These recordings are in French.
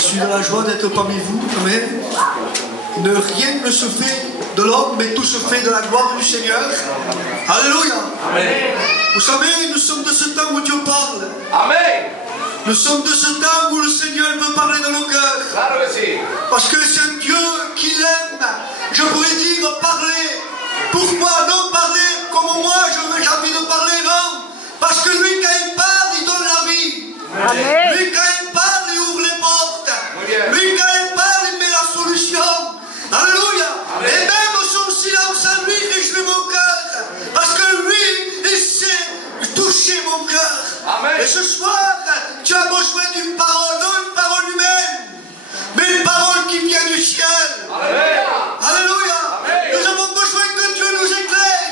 suis dans la joie d'être parmi vous. Amen. Rien ne se fait de l'homme, mais tout se fait de la gloire du Seigneur. Alléluia. Amen. Vous savez, nous sommes de ce temps où Dieu parle. Amen. Nous sommes de ce temps où le Seigneur veut parler dans nos cœurs. Claro que sí. Parce que c'est un Dieu qui l'aime. Je pourrais dire parler. Pourquoi non parler comme moi j'ai envie de parler, non? Parce que lui, quand il parle, il donne la vie. Amen. Lui, quand il parle, il ouvre les portes. Lui, quand il parle, il met la solution. Alléluia. Amen. Et même son silence à lui réjouit mon cœur. Parce que lui, il sait toucher mon cœur. Amen. Et ce soir, tu as besoin d'une parole, non une parole humaine, mais une parole qui vient du ciel. Amen. Alléluia. Amen. Nous avons besoin que Dieu nous éclaire.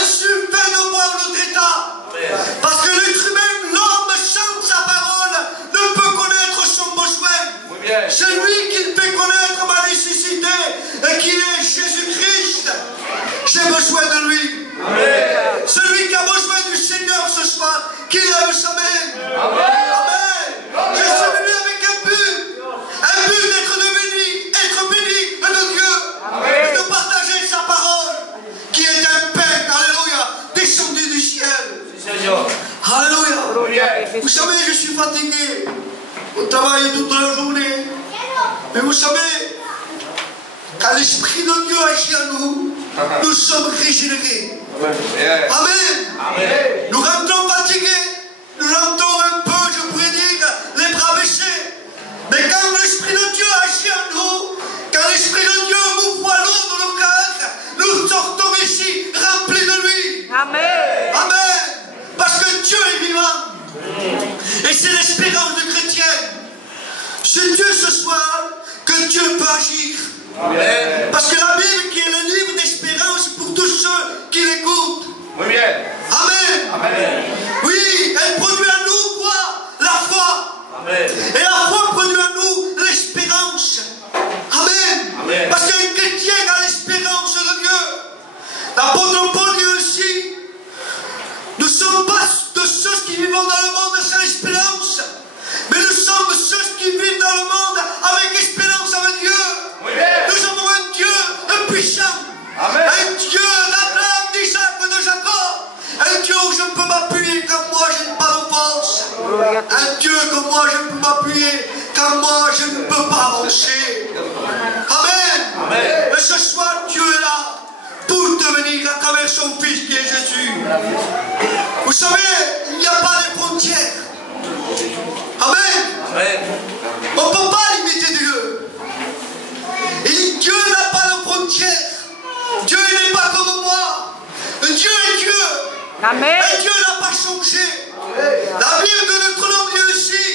Ainsi fait de voir notre état. Amen. Parce que l'être humain, l'homme, sans sa parole, ne peut connaître son besoin. Muy bien. C'est lui qui fait connaître ma nécessité et qui est Jésus-Christ. J'ai besoin de lui. Amen. Celui qui a besoin du Seigneur ce soir, qui lève sa main. Amen. Amen. Je suis venu avec un but d'être béni de Dieu, Amen. et de partager sa parole, qui est un pain, alléluia, descendu du ciel. Sí, Señor. Alléluia. Muy bien. Vous savez, je suis fatigué au travail toute la journée. Mais vous savez, quand l'Esprit de Dieu agit en nous, nous sommes régénérés. Bien. Amen. Amen. Nous rentrons fatigués, nous rentrons un peu, je pourrais dire, les bras baissés. Mais quand l'Esprit de Dieu agit en nous, quand l'Esprit de Dieu nous voit l'eau dans nos cœurs, nous sortons ici remplis de lui. Amen. Amen. Parce que Dieu est vivant. Et c'est l'espérance du chrétien. C'est Dieu ce soir que Dieu peut agir. Amen. Parce que la Bible qui est le livre d'espérance pour tous ceux qui l'écoutent. Muy bien. Amen. Amen. Oui, elle produit en nous quoi? La foi. Amen. Et la foi produit en nous l'espérance. Amen. Amen. Parce qu'un chrétien a l'espérance de Dieu. L'apôtre Paul dit aussi, nous ne sommes pas de ceux qui vivent dans le monde sans espérance, mais nous sommes ceux qui vivent dans le monde avec espérance avec Dieu. Muy bien. Nous avons un Dieu puissant. Amen. Un Dieu d'Abraham, d'Isaac, de Jacob. Un Dieu où je peux m'appuyer quand moi je n'ai pas de force. Un Dieu que moi je peux m'appuyer quand moi je ne peux pas avancer. Amen. Amen. Et ce soir Dieu est là pour te venir à travers son Fils qui est Jésus. Vous savez, il n'y a pas de frontières. Amen. Amen. On ne peut pas limiter Dieu. Et Dieu n'a pas de frontières. Dieu n'est pas comme moi. Dieu est Dieu. Amen. Et Dieu n'a pas changé. La Bible de notre nom dit aussi,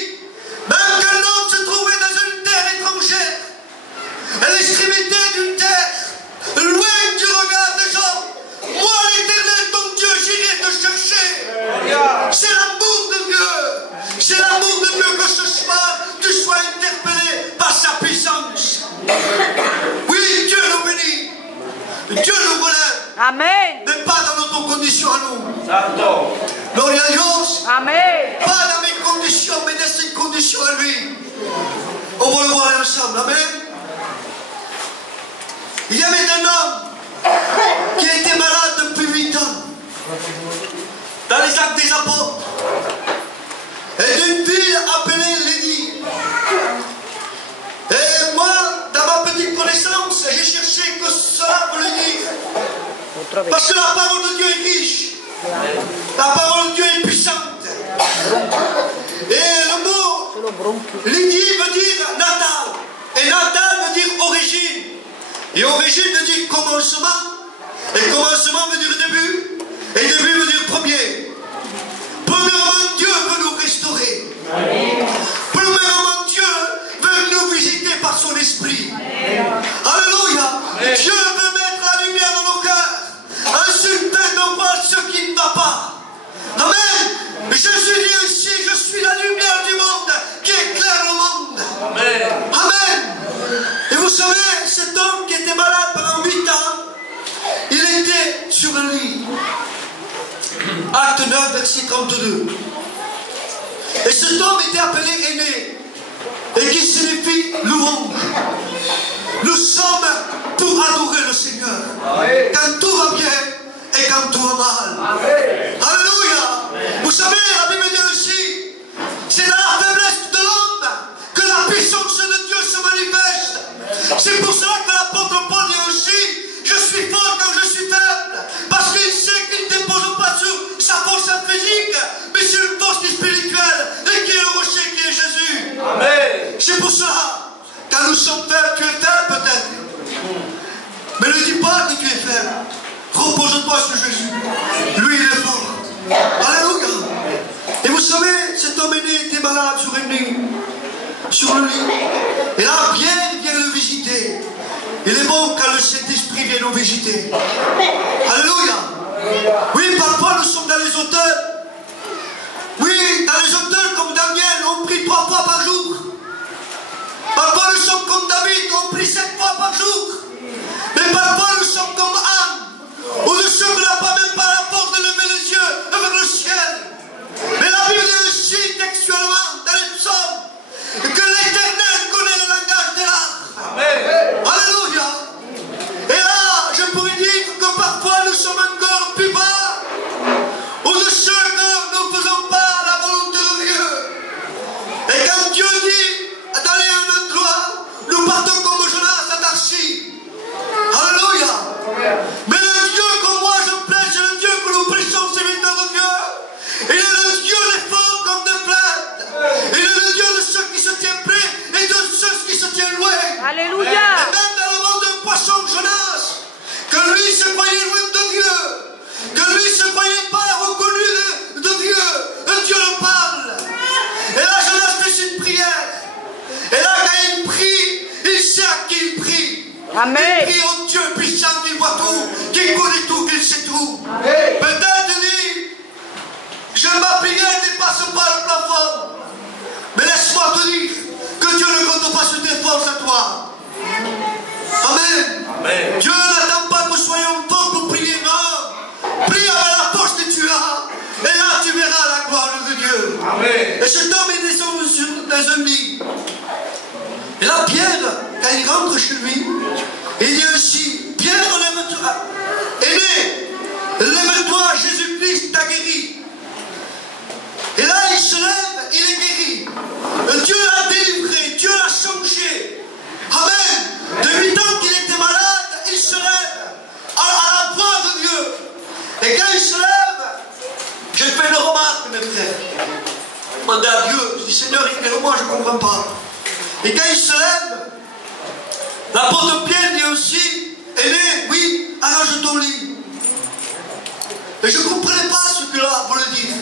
même que l'homme se trouvait dans une terre étrangère, à l'extrémité d'une terre, loin du regard des hommes, moi l'Éternel, ton Dieu, j'irai te chercher. C'est l'amour de Dieu. C'est l'amour de Dieu que ce soir, tu sois interpellé par sa puissance. Oui, Dieu nous bénit. Dieu nous relève. Amen. Mais pas dans notre condition à nous. Santo. Gloria a Dios. Amen. Pas dans mes conditions, mais dans ses conditions à lui. On va le voir ensemble. Amen. Il y avait un homme qui était malade depuis 8 ans. Dans les actes des apôtres. Et d'une ville appelée Lénie. Et moi, dans ma petite connaissance, j'ai cherché que cela pour le dire. Parce que la parole de Dieu est riche. La parole de Dieu est puissante. Et le mot Lydie veut dire natal. Et natal veut dire origine. Et origine veut dire commencement. Et commencement veut dire début. Et début veut dire premier. Premièrement, Dieu veut nous restaurer. Premièrement, Dieu veut nous visiter par son esprit. Alléluia. Dieu veut mettre la lumière dans nos cœurs. Ainsi de voir ce qui ne va pas. Amen. Jésus dit ici, je suis la lumière du monde qui éclaire le monde. Amen. Amen. Et vous savez, cet homme qui était malade pendant 8 ans, il était sur un lit. Acte 9, verset 32. Et cet homme était appelé aîné. Et qui signifie louange. Nous sommes pour adorer le Seigneur. Quand tout va bien et quand tout va mal. Alléluia. Vous savez, la Bible dit aussi, c'est dans la faiblesse de l'homme que la puissance de Dieu se manifeste. C'est pour cela que l'apôtre Paul dit aussi, je suis fort quand je suis faible. Parce qu'il sait qu'il ne dépose pas sur sa force physique, mais sur une force spirituelle, et qui est le rocher, qui est Jésus. Amen. C'est pour cela, quand nous sommes faibles, tu es faible peut-être. Mais ne dis pas que tu es faible. Repose-toi sur Jésus. Lui, il est fort. Alléluia. Et vous savez, cet homme aîné était malade sur une nuit, sur le lit. Et là, Pierre vient le visiter. Il est bon quand le Saint-Esprit vient nous visiter. Alléluia. Oui, parfois nous sommes dans les hôtels. Oui, dans les hôtels comme Daniel, on prie 3 fois par jour. Parfois nous sommes comme David, on prie 7 fois par jour. Mais parfois nous sommes comme Anne, où le Seigneur n'a pas même pas la force de lever les yeux vers le ciel. Mais la Bible dit aussi textuellement dans les psaumes que l'Éternel connaît le langage des larmes. Amen. Alléluia. Et là, je pourrais dire que parfois nous sommes encore plus bas, où de ceux que nous ne faisons pas la volonté de Dieu. Et quand Dieu dit d'aller à un endroit, nous partons comme Jonas à Tarsis. Alléluia. Mais le Dieu que moi je plaise, c'est le Dieu que nous prêchons, serviteurs de Dieu. Il est le Dieu des forts comme des plaintes. Il est le Dieu de ceux qui se tiennent près et de ceux qui se tiennent loin. Alléluia. Et même dans le monde d'un poisson, Jonas, que lui se croyait loin de Dieu, que lui se croyait pas reconnu de Dieu, et Dieu le parle. Et là, Jonas fait une prière. Et là, quand il prie, il sait à qui il prie. Amen. Il prie au Dieu puissant qui voit tout, qui connaît tout, qui sait tout. Peut-être dit, ma prière ne dépasse pas le plafond. Mais laisse-moi te dire que Dieu ne compte pas sur tes forces à toi. Amen. Amen. Dieu n'attend pas que nous soyons forts pour prier, non. Prie avec la force que tu as. Et là, tu verras la gloire de Dieu. Amen. Et cet homme est descendu dans un lit. Et là, Pierre, quand il rentre chez lui, il dit ainsi, Pierre, lève-toi. Aîné, lève-toi, Jésus-Christ t'a guéri. Et là, il se lève, il est guéri. Dieu l'a délivré, Dieu l'a changé. Amen. Depuis tant qu'il était malade, il se lève à la voix de Dieu. Et quand il se lève, j'ai fait une remarque, mes frères. Je demandais à Dieu, je dis, Seigneur, éclaire-moi, je ne comprends pas. Et quand il se lève, l'apôtre Pierre dit aussi, aîné, oui, arrange ton lit. Et je ne comprenais pas ce que là voulait dire.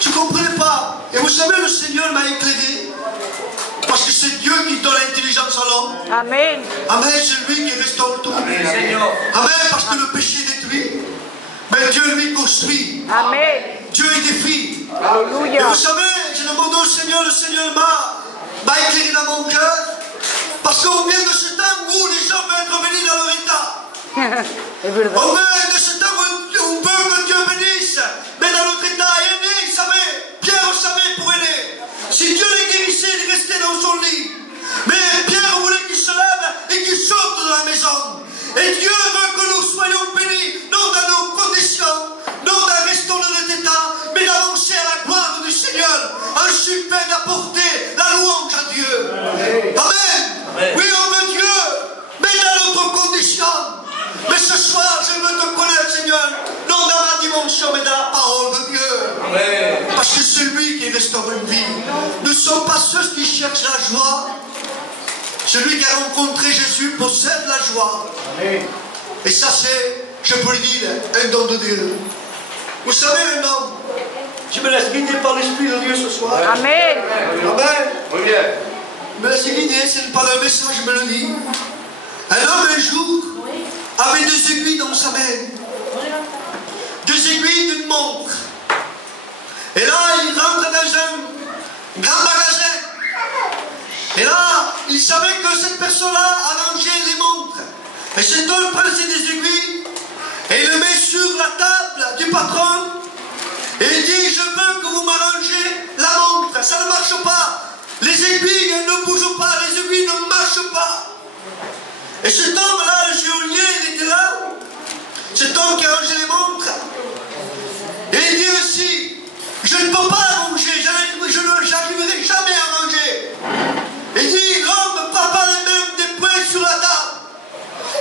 Je ne comprenais pas. Et vous savez, le Seigneur m'a éclairé. Parce que c'est Dieu qui donne l'intelligence à l'homme. Amen. Amen, c'est lui qui restaure tout. Amen, Seigneur. Amen, parce que le péché détruit. Mais Dieu lui construit. Amen. Dieu édifie. Alléluia. Et vous savez, j'ai demandé au Seigneur, le Seigneur m'a éclairé dans mon cœur. Parce qu'on vient de ce temps où les gens veulent revenir dans leur état. On vient de ce temps où on veut que Dieu bénisse. Mais dans notre état, aîné, il savait, Pierre savait pour aider. Si Dieu les guérissait, il restait dans son lit. Mais Pierre voulait qu'il se lève et qu'il sorte de la maison. Et Dieu veut que nous soyons bénis, non dans nos conditions, non dans restons dans notre état, mais d'avancer à la gloire du Seigneur, en suffisant d'apporter la louange à Dieu. Amen. Amen. Oui, on veut Dieu, mais dans notre condition. Mais ce soir, je veux te connaître, Seigneur, non dans ma dimension, mais dans la parole de Dieu. Amen. Parce que c'est lui qui restaure une vie. Nous ne sommes pas ceux qui cherchent la joie. Celui qui a rencontré Jésus possède la joie. Amen. Et ça, c'est, je peux le dire, un don de Dieu. Vous savez, un homme, je me laisse guider par l'Esprit de Dieu ce soir. Amen. Amen. Je me laisse guider, c'est pas un message, je me le dis. Un homme, un jour, avait 2 aiguilles dans sa main. 2 aiguilles d'une montre. Et là, il rentre dans un grand magasin. Et là, il savait que cette personne-là arrangeait les montres. Et cet homme prenait des aiguilles et il le met sur la table du patron. Et il dit, je veux que vous m'arrangez la montre. Ça ne marche pas. Les aiguilles ne bougent pas Et cet homme-là, le géolier, il était là. Cet homme qui a rangé les montres. Et il dit aussi, je ne peux pas ranger, je n'arriverai jamais à ranger. Il dit, l'homme n'a pas les mêmes des poings sur la table.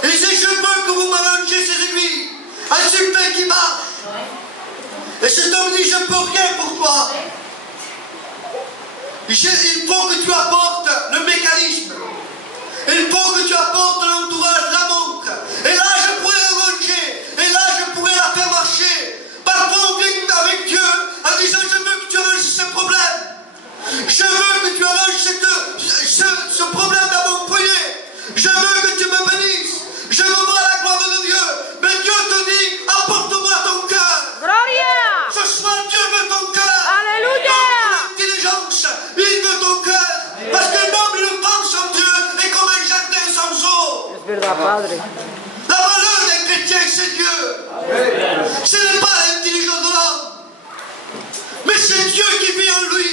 Il dit, je veux que vous m'arrangez ces aiguilles. Un super qui marche. Et cet homme dit, je ne peux rien pour toi. Il faut que tu apportes le mécanisme. Il faut que tu apportes l'entourage, la montre. Et là, je pourrais ranger. Et là, je pourrais la faire marcher. Parfois, on vient avec Dieu en disant, je veux que tu arranges ce problème. Je veux que tu arranges ce problème dans mon foyer. Je veux que tu me bénisses. Je veux voir la gloire de Dieu. Mais Dieu te dit, apporte-moi ton cœur. Gloria. Ce soir, Dieu veut ton cœur. Alléluia. Intelligence, il veut ton cœur. Parce que l'homme, il pense en Dieu est comme un jardin sans eau. Es verdad, Padre. La valeur des chrétiens, c'est Dieu. Ce n'est pas l'intelligence de l'homme, mais c'est Dieu qui vit en lui.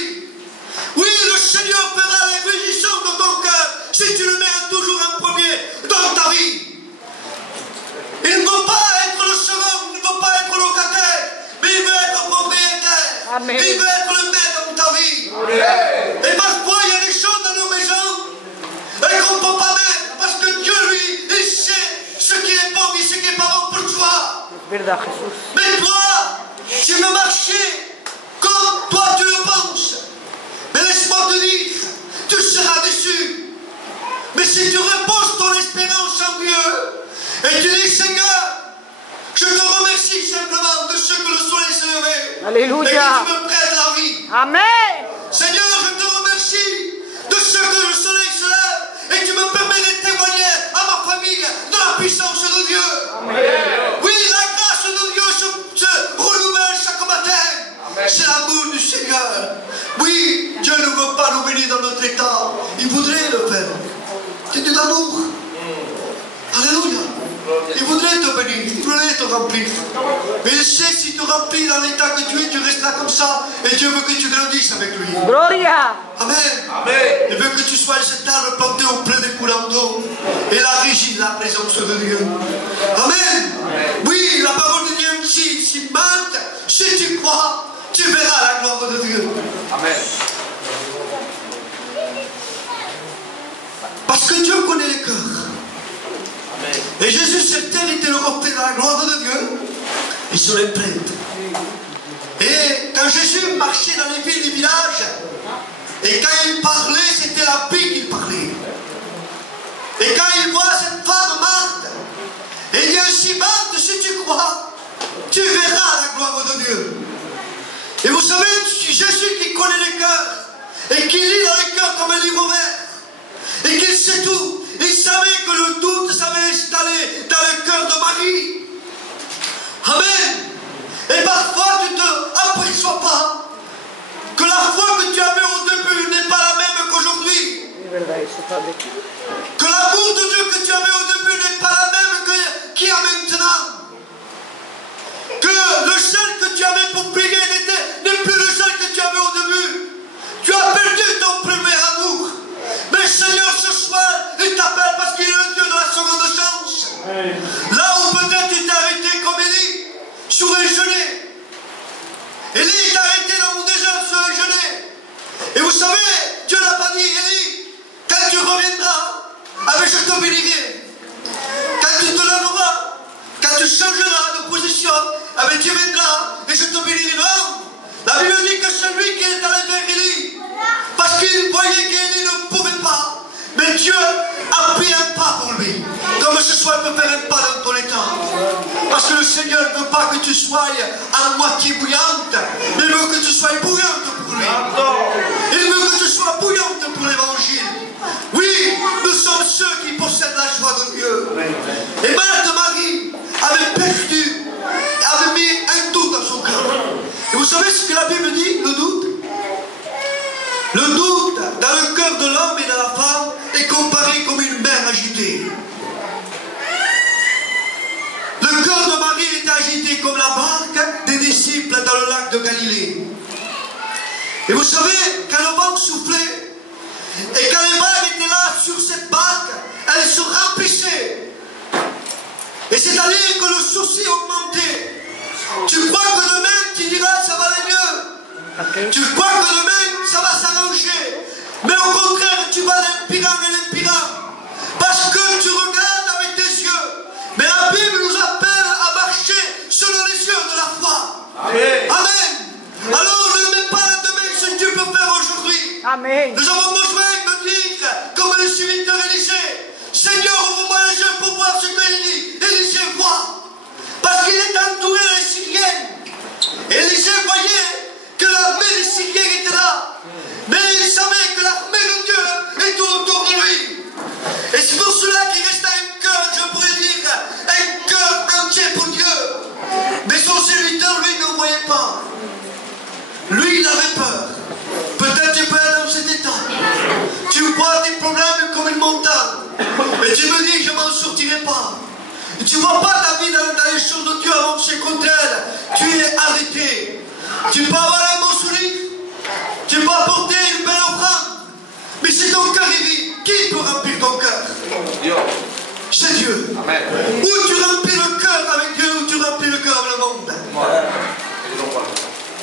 Oui, le Seigneur fera les bénédictions de ton cœur si tu le mets toujours en premier dans ta vie. Il ne veut pas être le second, il ne veut pas être locataire, mais il veut être propriétaire. Amen. Il veut être le maître dans ta vie. Amen. Et parfois, il y a des choses dans nos maisons et qu'on ne peut pas mettre parce que Dieu, lui, il sait ce qui est bon et ce qui n'est pas bon pour toi. Es verdad, Jesús. Mais toi, tu veux marcher comme toi tu le penses. Mais laisse-moi te dire, tu seras déçu. Mais si tu reposes ton espérance en Dieu, et tu dis, Seigneur, je te remercie simplement de ce que le soleil s'est levé. Alléluia. Et que tu me prêtes la vie. Amén. Seigneur, je te remercie de ce que le soleil se lève et que tu me permets de témoigner à ma famille de la puissance de Dieu. Amén. Oui, la grâce de Dieu se renouvelle chaque matin. C'est l'amour du Seigneur. Oui, Dieu ne veut pas nous bénir dans notre état. Il voudrait le faire. C'est de l'amour. Alléluia. Il voudrait te bénir, il voudrait te remplir. Mais il sait si tu remplis dans l'état que tu es, tu resteras comme ça. Et Dieu veut que tu grandisses avec lui. Gloria. Amen. Amen. Il veut que tu sois cet arbre planté auprès des coulants d'eau. Et la régie de la présence de Dieu. Amen. Oui, la parole de Dieu si mente, si tu crois, tu verras la gloire de Dieu. Amen. Parce que Dieu connaît les cœurs. Et Jésus sur terre était le reflet de la gloire de Dieu. Il se les prête. Et quand Jésus marchait dans les villes et les villages, et quand il parlait, c'était la paix qu'il parlait. Et quand il voit cette femme Marthe, et il dit ainsi, Marthe, si tu crois, tu verras la gloire de Dieu. Et vous savez, Jésus qui connaît les cœurs, et qui lit dans les cœurs comme un livre ouvert, et qu'il sait tout, il savait que le doute s'avait installé dans le cœur de Marie. Amen. Et parfois tu ne t'aperçois pas que la foi que tu avais au début n'est pas la même qu'aujourd'hui. Que l'amour de Dieu que tu avais au début n'est pas la même qu'il y a maintenant. Que le gel que tu avais pour prier n'est plus le gel que tu avais au début. Tu as perdu ton premier amour. Mais le Seigneur ce soir, il t'appelle parce qu'il est le Dieu de la seconde chance. Là où peut-être tu t'es arrêté comme Élie, sur un genêt. Élie t'a arrêté dans mon désert sur un genêt. Et vous savez, Dieu n'a pas dit, Élie, quand tu reviendras, avec je te bénirai. Quand tu te lèveras, quand tu changeras de position, avec Dieu viendra et je te bénirai. Non, la Bible dit que celui qui est allé vers Élie, parce qu'il voyait qu'Élie ne pouvait pas, mais Dieu a pris un pas pour lui. Comme ce soir, il peut faire un pas dans ton état. Parce que le Seigneur ne veut pas que tu sois à moitié bouillante, mais il veut que tu sois bouillante pour lui. Il veut que tu sois bouillante pour l'évangile. Oui, nous sommes ceux qui possèdent la joie de Dieu. Et Marie avait perdu, avait mis un doute dans son cœur. Et vous savez ce que la Bible dit, le doute? Le doute dans le cœur de l'homme et de la femme est comparé comme une mer agitée. Le cœur de Marie était agité comme la barque des disciples dans le lac de Galilée. Et vous savez, quand le vent soufflait, et quand les vagues étaient là sur cette barque, elles se remplissait. Et c'est-à-dire que le souci augmentait. Tu crois que demain, tu diras, ça va aller mieux. Tu crois que demain, ça va s'arranger. Mais au contraire, tu vas l'empirant et l'empirant. Parce que tu regardes avec tes yeux. Mais la Bible nous appelle à marcher selon les yeux de la foi. Amen. Amen. Alors ne mets pas la demain ce que tu peux faire aujourd'hui. Amen. Nous avons besoin de dire, comme le serviteur Élisée, Seigneur, ouvre-moi les yeux pour voir ce que Élisée voit. Parce qu'il est entouré des Syriens. Élisée voyait que l'armée des Syriens était là. Mais il savait que l'armée de Dieu était autour de lui. Et c'est pour cela qu'il restait un cœur, je pourrais dire, un cœur entier pour Dieu. Mais son serviteur, lui, ne voyait pas. Lui, il avait peur. Peut-être tu peux être dans cet état. Tu vois tes problèmes comme une montagne. Et tu me dis, je ne m'en sortirai pas. Et tu ne vois pas ta vie dans les choses de Dieu avancer contre elle. Tu es arrêté. Tu peux avoir un beau sourire. Tu peux apporter une belle offrande. Mais si ton cœur est vide, qui peut remplir ton cœur? Dieu. C'est Dieu. Amen. Ou tu remplis le cœur avec Dieu, ou tu remplis le cœur avec le monde.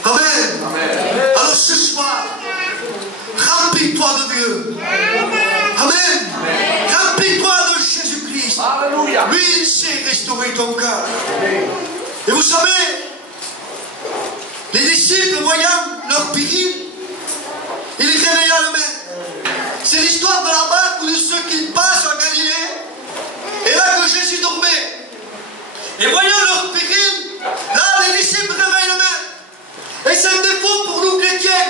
Amen. Amen. Alors ce soir, remplis-toi de Dieu. Amen. Remplis-toi de Jésus-Christ. Alléluia. Lui, il sait restaurer ton cœur. Et vous savez, les disciples, voyant leur péril, ils réveillent le maître. C'est l'histoire de la barque ou de ceux qui passent en Galilée. Et là que Jésus dormait. Et voyant leur péril, là les disciples réveillent le maître. Et c'est un défaut pour nous chrétiens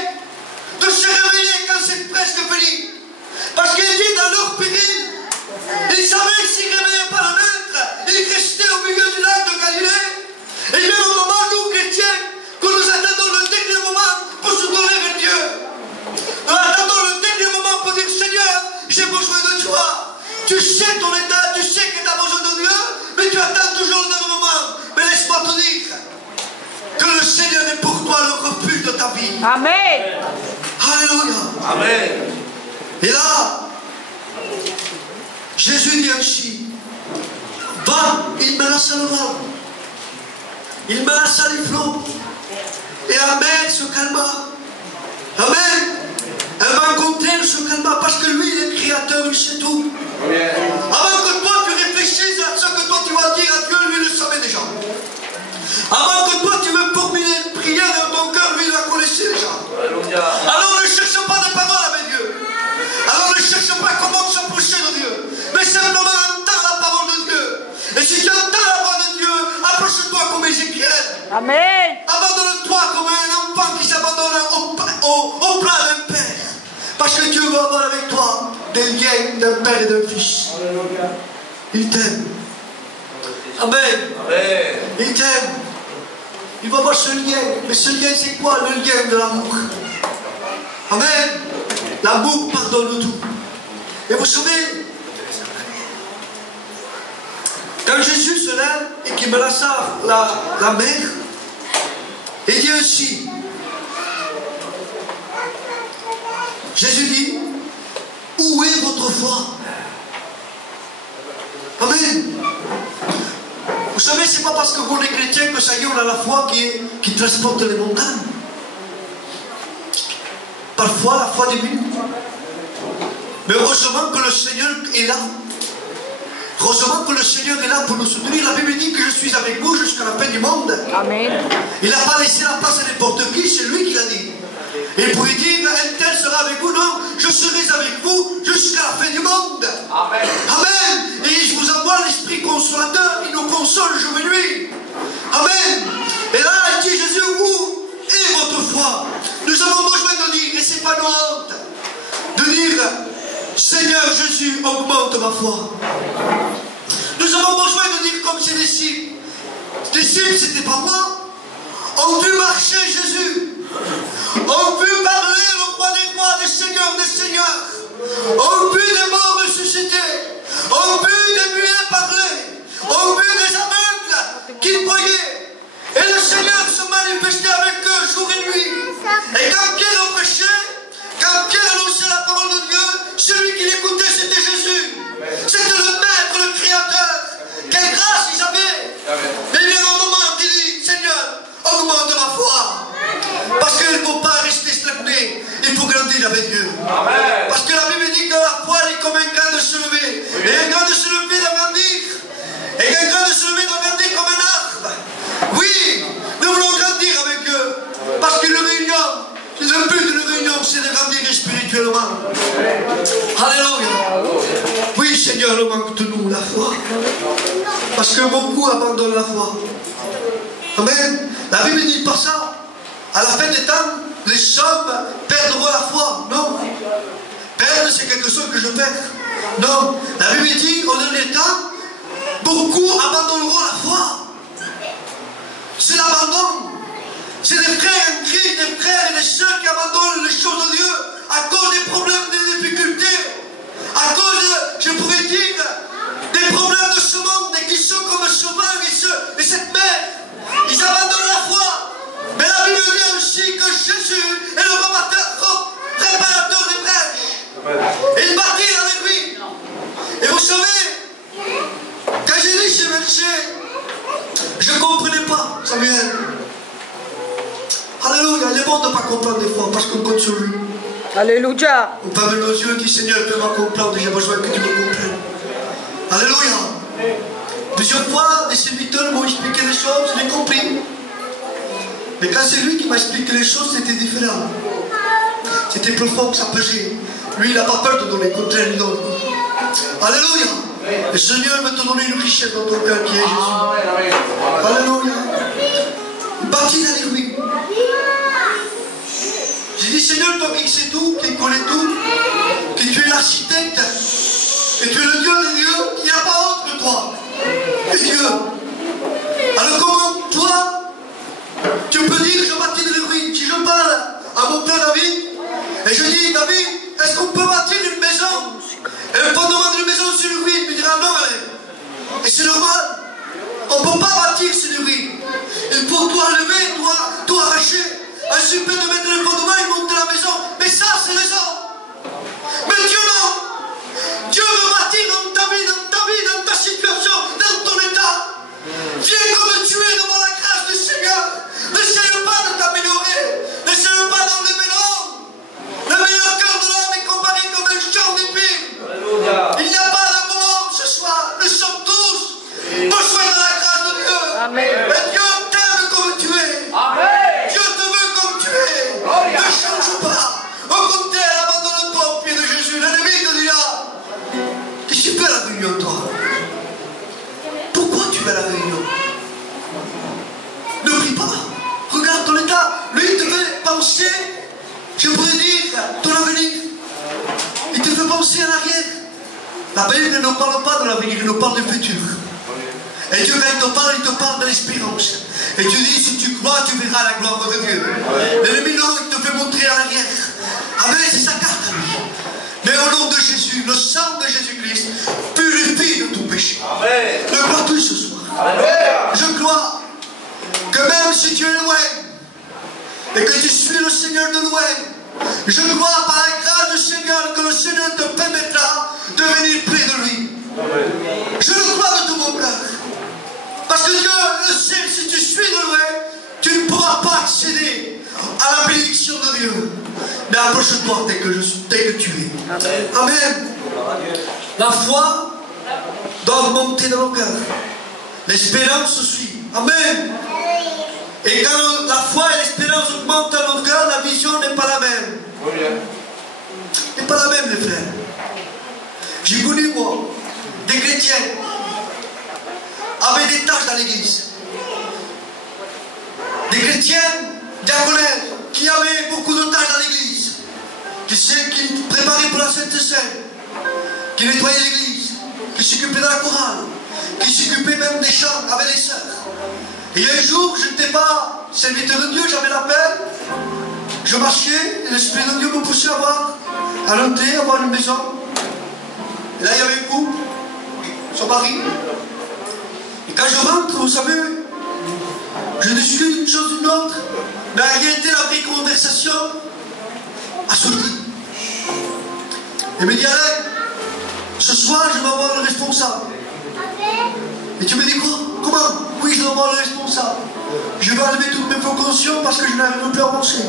de se réveiller quand c'est presque fini. Parce qu'il dit dans leur péril, ils savaient que s'ils ne réveillaient pas le maître, ils restaient au milieu du lac de Galilée. Et même au moment, nous chrétiens, que nous attendons le dernier moment pour se tourner vers Dieu. Nous attendons le dernier moment pour dire, Seigneur, j'ai besoin de toi. Tu sais ton état, tu sais que tu as besoin de Dieu, mais tu attends toujours le dernier moment. Mais laisse-moi te dire que le Seigneur est pour toi le refuge de ta vie. Amen. Alléluia. Amen. Et là, Jésus dit ainsi, va, il menaça le vent, il menaça les flots, et la mer se calma. Amen. Un vent contraire se calma parce que lui, il est créateur, il sait tout. Amen. Avant que toi tu réfléchisses à ce que toi tu vas dire à Dieu, lui le savait déjà. Avant que toi tu veux formuler une prière dans ton cœur, lui il la connaissait déjà. Alléluia. Alors ne cherche pas des paroles avec Dieu. Alors ne cherche pas comment s'approcher de Dieu. Mais simplement entends la parole de Dieu. Et si tu entends la voix de Dieu, approche-toi comme Ézéchiel. Amen. Abandonne-toi comme un enfant qui s'abandonne au plat d'un père. Parce que Dieu veut avoir avec toi des liens d'un père et d'un fils. Il t'aime. Amen. Amen. Il t'aime. Il va avoir ce lien. Mais ce lien, c'est quoi? Le lien de l'amour. Amen. L'amour pardonne tout. Et vous savez, quand Jésus se lève et qu'il menace la mer, il dit ainsi, Jésus dit, où est votre foi? Amen. Vous savez, c'est pas parce que vous êtes chrétien que ça y est, on a la foi qui transporte les montagnes. Parfois, la foi diminue. Mais heureusement que le Seigneur est là. Heureusement que le Seigneur est là pour nous soutenir. La Bible dit que je suis avec vous jusqu'à la fin du monde. Amen. Il n'a pas laissé la place à n'importe qui, c'est lui qui l'a dit. Et il pourrait dire, un tel sera avec vous. Non, je serai avec vous jusqu'à la fin du monde. Amen. Amen. Et je vous envoie l'Esprit Consolateur, il nous console jour et nuit. Amen. Et là, il dit, Jésus, où est votre foi? Nous avons besoin de dire, et c'est pas nos honte, de dire, Seigneur Jésus, augmente ma foi. Nous avons besoin de dire comme ces disciples. Les disciples, c'était pas moi. On vu marcher Jésus. On vu parler le roi des rois, le Seigneur des seigneurs. On vu des morts ressuscités. On vu des muets parler. On vu des aveugles qui voyaient. Et le Seigneur se manifestait avec eux jour et nuit. Et quand Pierre prêchait, quand Pierre annonçait la parole de Dieu, celui qui l'écoutait, c'était Jésus. C'était le Alléluia. Oui, Seigneur, il manque de nous la foi. Parce que beaucoup abandonnent la foi. Amen. La Bible ne dit pas ça. À la fin des temps, les hommes perdront la foi. Non. Perdre, c'est quelque chose que je perds. Non. La Bible dit, au dernier temps, beaucoup abandonneront la foi. C'est l'abandon. C'est des frères en Christ, des frères et des sœurs qui abandonnent les choses de Dieu à cause des problèmes, des difficultés, à cause, je pourrais dire, des problèmes de ce monde et qui sont comme sauvages et cette mer. Ils abandonnent la foi. Mais la Bible dit aussi que Jésus est le réparateur des brèches. Et il bâtit avec lui. Et vous savez, quand j'ai lu ce verset, je ne comprenais pas, Samuel. Alléluia, il est bon de ne pas comprendre des fois parce qu'on compte sur lui. Alléluia. On ferme nos yeux et dit Seigneur, fais-moi comprendre, j'ai besoin que tu me comprennes. Alléluia. Plusieurs fois, les serviteurs m'ont expliqué les choses, je l'ai compris. Mais quand c'est lui qui m'a expliqué les choses, c'était différent. C'était profond, ça pesait. Lui, il n'a pas peur de donner, contraire, il donne. Alléluia. Le Seigneur veut te donner une richesse dans ton cœur qui est Jésus. Alléluia. Il bâtit avec lui. J'ai dit Seigneur, toi qui sais tout, qui connais tout, que tu es l'architecte, et tu es le Dieu des dieux, il n'y a pas autre que toi. Et Dieu. Alors comment toi, tu peux dire je bâtis des ruines. Si je parle à mon père David, et je dis David, est-ce qu'on peut bâtir une maison? Et le fondement d'une maison sur une ruine, il dira non, allez. Et c'est normal. On ne peut pas bâtir sur une ruine. Il faut tout enlever, tout arracher. Ensuite, de mettre le fondement et monter la maison. Mais ça, c'est les hommes. Mais Dieu, non. Dieu veut bâtir dans ta vie, dans ta situation, dans ton état. Viens comme tu es devant la grâce du Seigneur. N'essaye pas de t'améliorer. N'essaye pas d'enlever l'homme. Le meilleur cœur de l'homme est comparé comme un champ d'épines. Il n'y a pas de bon homme ce soir. Nous sommes tous besoin de la grâce de Dieu. Amen. Et Dieu t'aime comme tu es. Amen. Dieu te veut comme tu es. Ne change pas. Au contraire, abandonne-toi au pied de Jésus. L'ennemi te dira, qu'est-ce que tu fais à la réunion, toi? Pourquoi tu vas à la réunion? Ne prie pas. Regarde ton état. Lui, il te fait penser, je pourrais dire, ton avenir. Il te fait penser en arrière. La Bible ne parle pas de l'avenir, il nous parle du futur. Et Dieu, quand il te parle de l'espérance. Et tu dis, si tu crois, tu verras la gloire de Dieu. L'ennemi, non, il te fait montrer en arrière. Amen, c'est sa carte à lui. Mais au nom de Jésus, le sang de Jésus-Christ purifie de tout péché. Le crois-tu ce soir? Amen. Je crois que même si tu es loin et que tu suis le Seigneur de loin, je crois par la grâce du Seigneur que le Seigneur te permettra de venir près de lui. Amen. Je le crois de tout mon cœur. Parce que Dieu le sait, si tu suis de loin, tu ne pourras pas accéder à la bénédiction de Dieu. Mais approche-toi dès que tu es. Amen. Amen. La foi doit monter dans nos cœurs. L'espérance suit. Amen. Et quand la foi et l'espérance augmentent dans nos cœurs, la vision n'est pas la même. N'est pas la même, les frères. J'ai connu, moi, des chrétiens avec des tâches dans l'église. Des chrétiens diaconales qui avaient beaucoup de tâches dans l'église, qui préparaient pour la Sainte Seine, qui nettoyaient l'église, qui s'occupaient de la chorale, qui s'occupaient même des chants avec les sœurs. Et un jour, je n'étais pas serviteur de Dieu, j'avais la peine, je marchais, et l'Esprit de Dieu me poussait à l'entrée, à voir une maison. Et là, il y avait un couple, son mari. Et quand je rentre, vous savez, je discute d'une chose d'une autre, mais en réalité, la vraie conversation a sorti. Il me dit, Alain, ce soir, je vais voir le responsable. Et tu me dis quoi? Comment? Oui, je dois voir le responsable. Je dois enlever toutes mes fonctions parce que je n'arrive plus à avancer.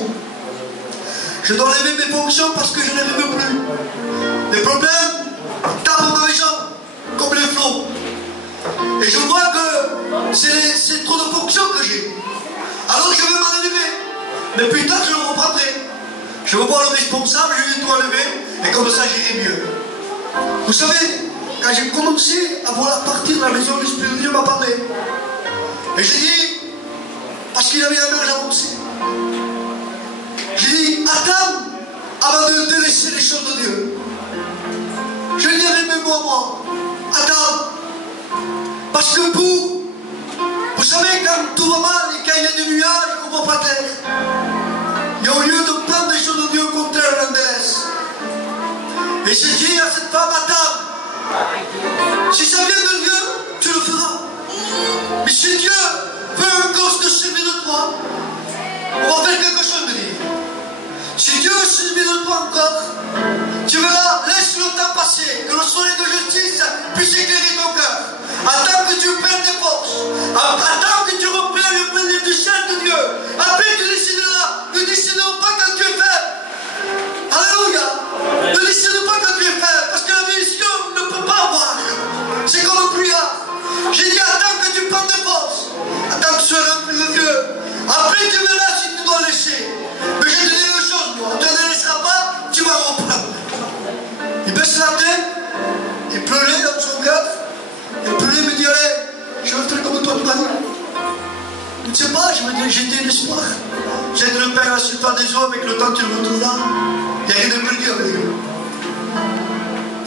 Je dois enlever mes fonctions parce que je n'arrive plus. Les problèmes tapent dans les jambes, comme les flots. Et je vois que c'est trop de fonctions que j'ai. Alors je vais m'en enlever. Mais plus tard, je le reprendrai. Je Je vais voir le responsable, je lui dois lever, et comme ça j'irai mieux. Vous savez, quand j'ai commencé à vouloir partir de la maison, l'Esprit de Dieu m'a parlé. Et j'ai dit, parce qu'il avait un âge avancé, j'ai dit, attends avant de délaisser les choses de Dieu. Je lui dis avec mes mots, moi, attends, parce que vous savez, quand tout va mal et quand il y a des nuages, on ne voit pas clair. Et au lieu de prendre des choses de Dieu, au contraire, on en délaisse. Et j'ai dit à cette femme, attends, si ça vient de Dieu, tu le feras. Mais si Dieu veut encore se servir de toi, on va faire quelque chose de dire. Si Dieu veut se servir de toi encore, tu verras, laisse le temps passer, que le soleil de justice puisse éclairer ton cœur. Attends que tu prennes des forces. Attends que tu reprennes le plaisir du ciel de Dieu. Après, tu décideras. Ne décideras pas quand tu es faible. Alléluia. Ne décide pas quand tu es faible. Parce que la mission ne peut pas avoir. C'est comme un brouillard. J'ai dit, attends que tu prennes des forces. Attends que tu sois rempli de Dieu. Après, tu verras si tu dois laisser. Mais je te dis une chose, moi. Tu ne laisseras pas, tu vas reprendre. Il baisse la tête. Il pleurait dans son cœur. Il pleurait, il me dit, allez, je vais faire comme toi tu m'as dit. Je ne sais pas, je me dis, j'ai dit l'espoir. J'aide le Père à la surface des eaux, avec le temps tu le retrouveras. Il n'y a rien de plus dur avec eux.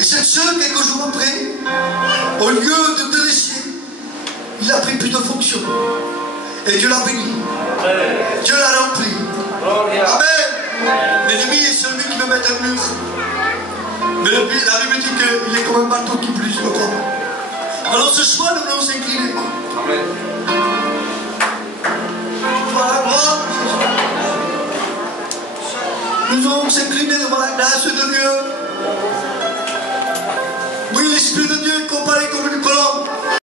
Et cette sœur, quelques jours après, au lieu de te laisser, il a pris plus de fonctions. Et Dieu l'a béni. Dieu l'a rempli. Amen. L'ennemi est celui qui veut mettre un mur. Mais la Bible dit qu'il est comme un bateau qui brise le corps. Alors ce soir, nous voulons s'incliner. Amen. Voilà, moi. Nous allons s'incliner devant la grâce de Dieu. Oui, l'Esprit de Dieu est comparé comme une colombe.